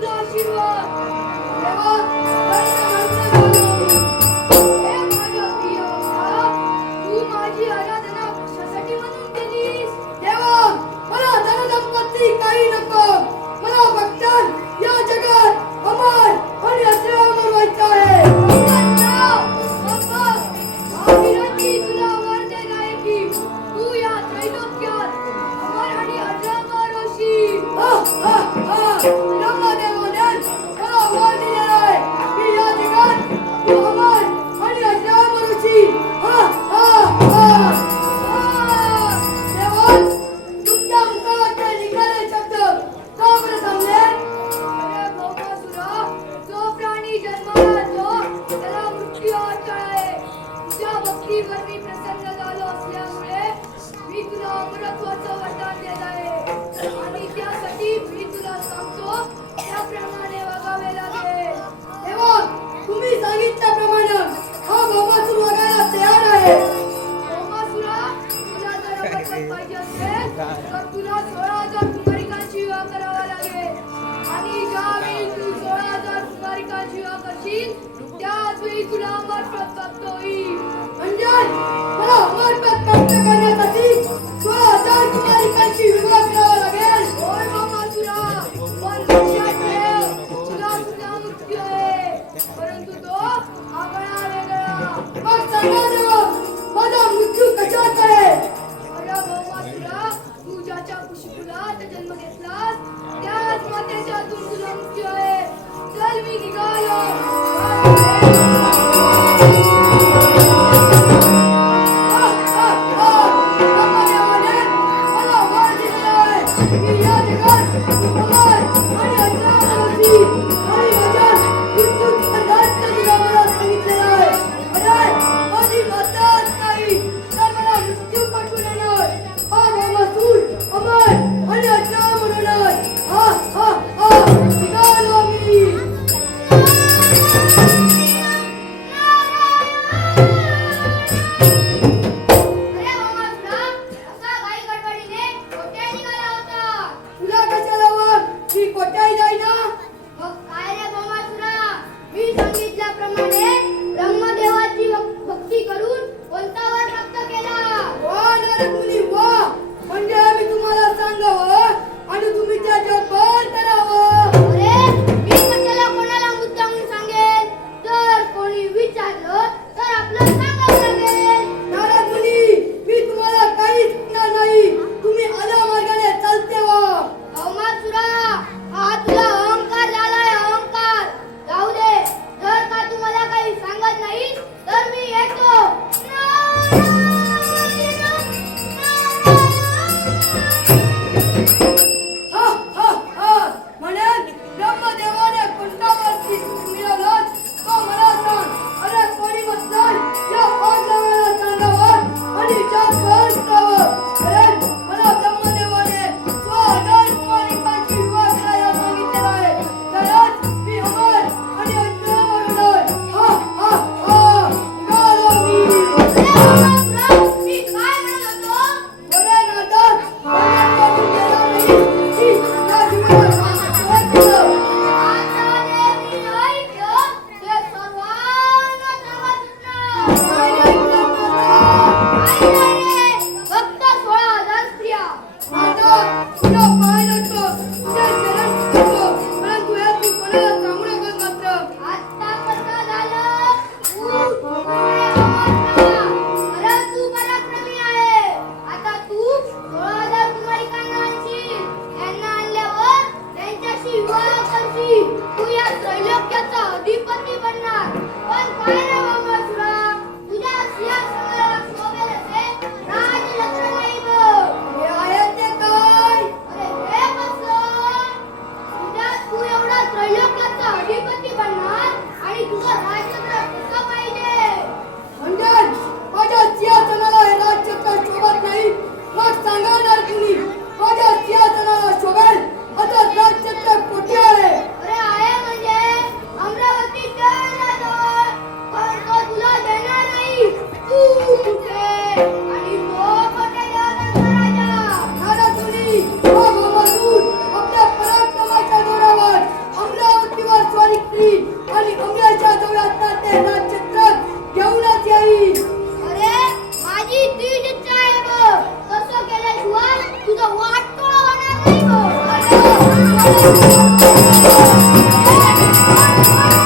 Brasil! Levanta, levanta! पृथ्वीवर मी प्रसन्न झालो असल्यामुळे मी तुला अमरत्वाचं वरदान देत आहे. आणि त्यासाठी मी तुला सांगतो त्याप्रमाणे वागावे लागेल. तुम्ही सांगितल्याप्रमाणे हा गोमासूर वगायला तयार आहे. गोमासुरा तुला जर पाहिजे असेल तर तुला सोळा हजार कुमारिकांची विवाह करावा लागेल. आणि ज्यावेळी तू सोळा हजार कुमारिकांची विवाह करशील त्याचवेळी तुला अमरत्व प्राप्त होईल. God! Thank you.